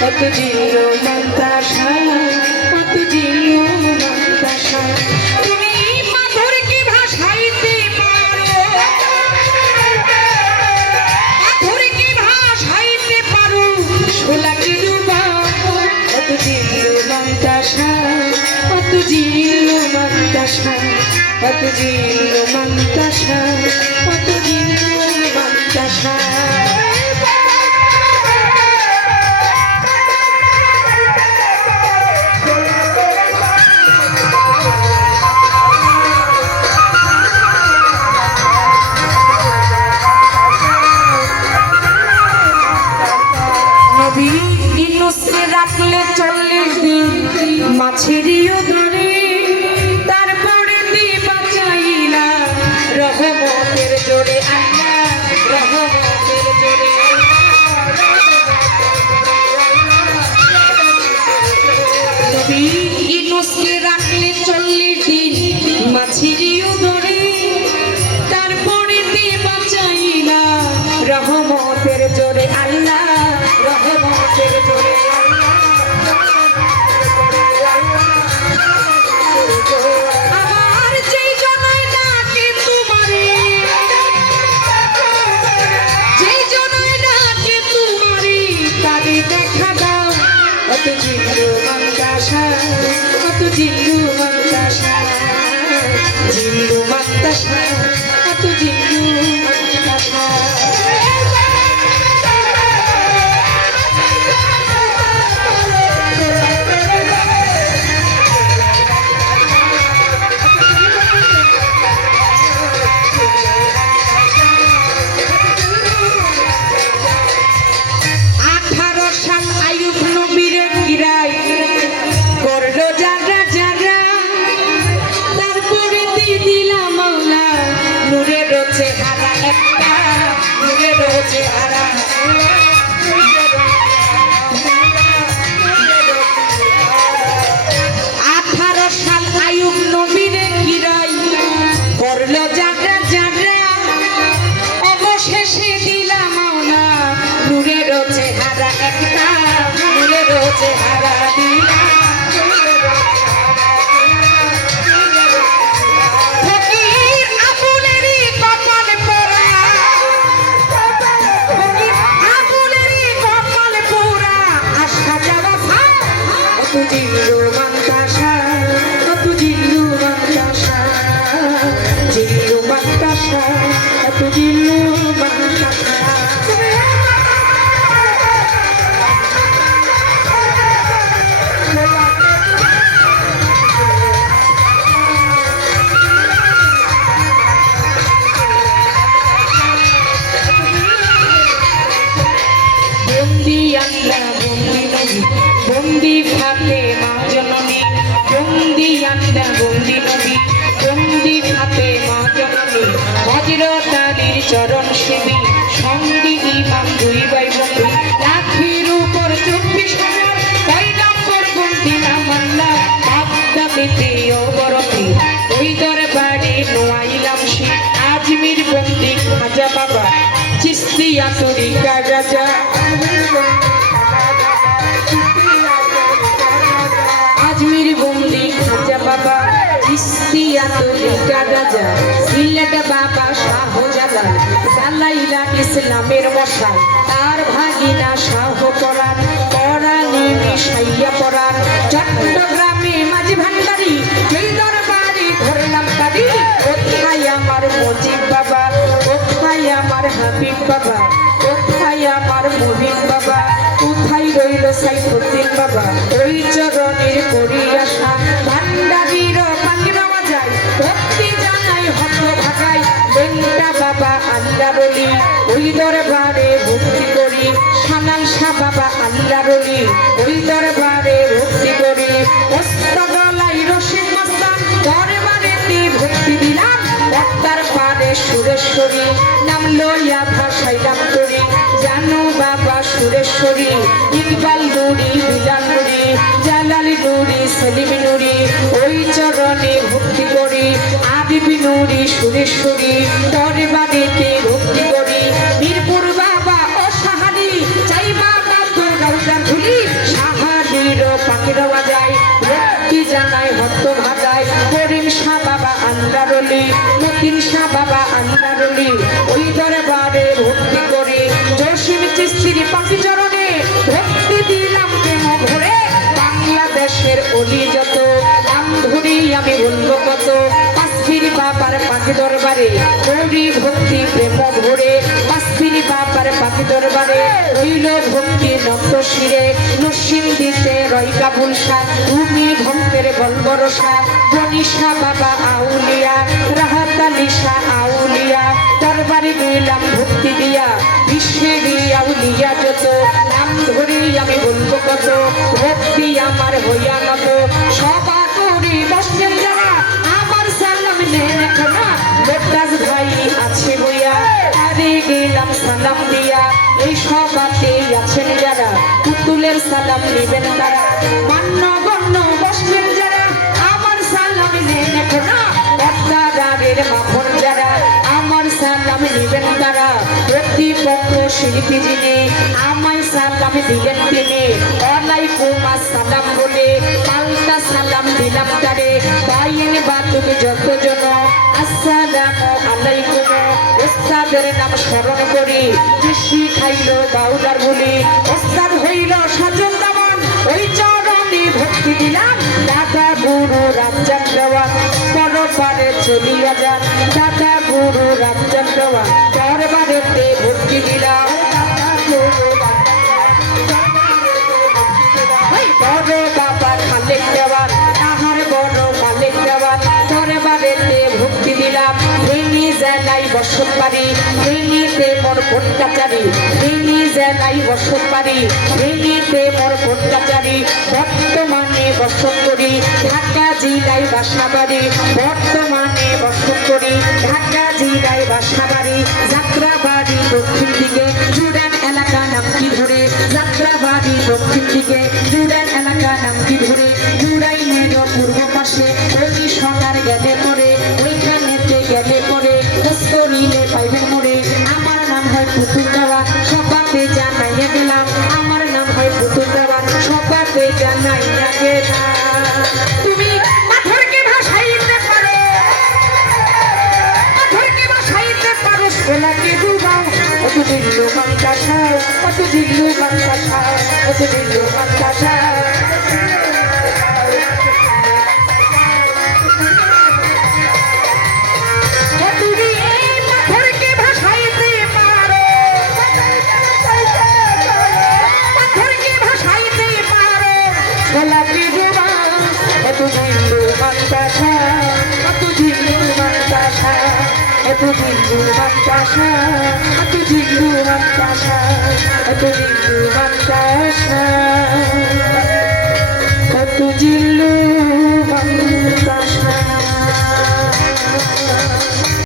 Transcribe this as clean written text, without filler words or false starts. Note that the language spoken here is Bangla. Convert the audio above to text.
কত জিও মন্তাসা, কত জিও মন্তাসা। তুমি মাধুর কি ভাষাইতে পারো, মাধুর কি ভাষাইতে পারো, শোলা কি ডুবা। কত জিও মন্তাসা, কত জিও মন্তাসা, কত জিও মন্তাসা, কত জিও মন্তাসা। রাখলে 40 দিন মাছেরিও ধরে, তারপরে দিবা চাইলা রহমতের জোরে আল্লাহ, রহমতের জোরে। নবী ইউনূসকে রাখলে 40 দিন মাছেরিও ধরে, তারপরে দিবা চাইলা রহমতের জোরে আল্লাহ, রহমতের জোরে। কত জিন্দু মন্তাসা, কত জিন্দু মন্তাসা, জিন্দু মন্তাসা, কত জিন্দু মন্তাসা। চেহারা একটা, নূরের চেহারা। 18 সাল আইয়ুব নবীরে গিরাই করলো যারা যারা, অবশেষে দিলা মাওলা নূরের চেহারা একটা, নূরের চেহারা দিলা। কত জিন্দু মন্তাসা, কত জিন্দু মন্তাসা, জিন্দু মন্তাসা, কত জিন্দু মন্তাসা। বন্দি আল্লাহ, বন্দি নবী, বন্দি ফাতেমা জননী, বন্দি আল্লাহ, বন্দি নবী, বন্দি ফাতেমা জননী, হযরত আলীর চরণ সেবী, সঙ্গী ইমাম 2 ভাই বন্ধু, লাখের উপর 24,000 পয়গম্বর বন্দি নাম আল্লাহ, বাগদাদেতে অবরতি, ওই দরবারে নোয়াইলাম সে, আজমির বন্দি খাজা বাবা, চিশতিয়া তরিকা রাজা। আজমির বন্দি খাজা বাবা, চিশতিয়া তরিকা রাজা, সিলেট বাবা শাহজালাল, জ্বালাইলা ইসলামের মশাল, তার ভাগিনা শাহ পরাণ, পরাণে মিশাইয়া পরাণ, চট্টগ্রামে মাঝি ভান্ডারি, যেই দরবারে ধরলাম তারি। কোথায় আমার মুজিব বাবা, কোথায় আমার হাবিব বাবা, কোথায় আমার মুহিব বাবা, কোথায় রইল সাইফুদ্দিন বাবা, ওই চরণের করি আশা, ভান্ডারির পাঙ্গিরা বাজায়, ভক্তি জানাই হত ভাগাই, বেন্টা বাবা আল্লাহর ওলি, ওই দরবারে ভক্তি করি, সানাল শাহ বাবা আল্লাহর ওলি, ওই দরবারে ভক্তি করি, ওস্তাদলাই রশিদ মস্তান, দরবারেতে ভক্তি দিলাম, একটার পারে সুরেশ্বরী, নাম লইয়া ভাষাইলাম করি, জানো বাবা সুরেশ্বরী, ইকবাল নুরি, বিলাল নুরি, জালালি নুরি, সেলিম নুরি, ওই চরণে ভক্তি করি, আবিবি নুরি, সুরেশ্বরী, দরবারেতে ভক্তি করি, মিরপুর বাবা অসাহারি, চাই বাবা তো রওজা ধুলি, ভান্ডারলি ওই দরবারে ভক্তি করে জসিম চিস্তির পাখি চরণে ভক্তি দিলাম প্রেম ভরে বাংলাদেশের অলি যত নাম ধরি আমি বলবো কত পাঁচপির বাবার পাখি দরবারে গৌরী ভক্তি প্রেম ভরে পাঁচপির বাবার পাখি দরবারে রইল ভক্তি নত শিরে নসিম দিতে রই কাবুল শাহ তুমি ভক্তের বলবরসা গণিশা বাবা আউলিয়া রাহাত আলী শাহ আউলিয়া দরবারে দিলাম ভক্তি দিয়া বিশ্বের আউলিয়া যত নাম ধরি আমি বলবো কত ভক্তি আমার হইয়া নত সবা করি বসছেন যারা আমার সালাম নেন না লোকদাস ভাই আছে বইয়া তারে গেলাম সালাম দিয়া এই সবাতে আছেন যারা পুতুলের সালাম নেবেন তারা মান্য গণ্য বসছেন যারা আমার সালাম নেন না পদ্মাগারের মাখন যারা আমার সালাম নেবেন তারা প্রতিপক্ষ শিল্পী যিনি আমায় সালাম দিলেন তিনি ওয়ালাইকুম আসসালাম বলে পাল্টা সালাম দিলাম তারে বাইন বা তুমি যতজন আসসালামু আলাইকুম ওস্তাদের নাম স্মরণ করি কৃষি খাইল বাউলার বলি ওস্তাদ হইল সাজন দামান ওই চরণে ভক্তি দিলাম দাদা গুরু রামচাঁদ দেওয়ান দরবারে চলিয়া যান দাদা গুরু রামচাঁদ দেওয়ান দরবারেতে ভক্তি দিলাম বড় বাবা খালেক দেওয়ান তাহার বড় মালিক দেওয়ান দরবারেতে ভক্তি দিলাম ফেনী জেলায় বসত পারি ফেনীতে মোর ভট্টাচারী ফেনী জেলায় বসত পারি ফেনীতে মোর ভট্টাচারী বর্তমানে বসত করি ঢাকা জেলায় বাসাবাড়ি বর্তমানে বসত করি ঢাকা জেলায় বাসাবাড়ি যাত্রাবাড়ি দক্ষিণ দিকে জুড়েন এলাকা নাম কি ধরে যাত্রাবাড়ি দক্ষিণ দিকে জুড়েন এলাকা নাম কি ধরে জুড়াইনের পূর্ব পাশে প্রতি সকার গেলে পরে ওইখানেতে গেলে পরে খোঁজ করিলে পাইবেন মোড়ে আমার নাম হয় পুতুল দেওয়া সবাতে জানাইয়া গেলাম আমার নাম হয় পুতুল দেওয়া সবাতে জানাইয়া গেলাম তুমি পাথরকে ভাসাইতে পারো পাথরকে ভাসাইতে পারো সোলাকে ডুবাও কত দিল্লু মান্তা খাও কত দিল্লু মান্তা খাও কত দিল্লু মান্তা খাও Aku jindu mantasa,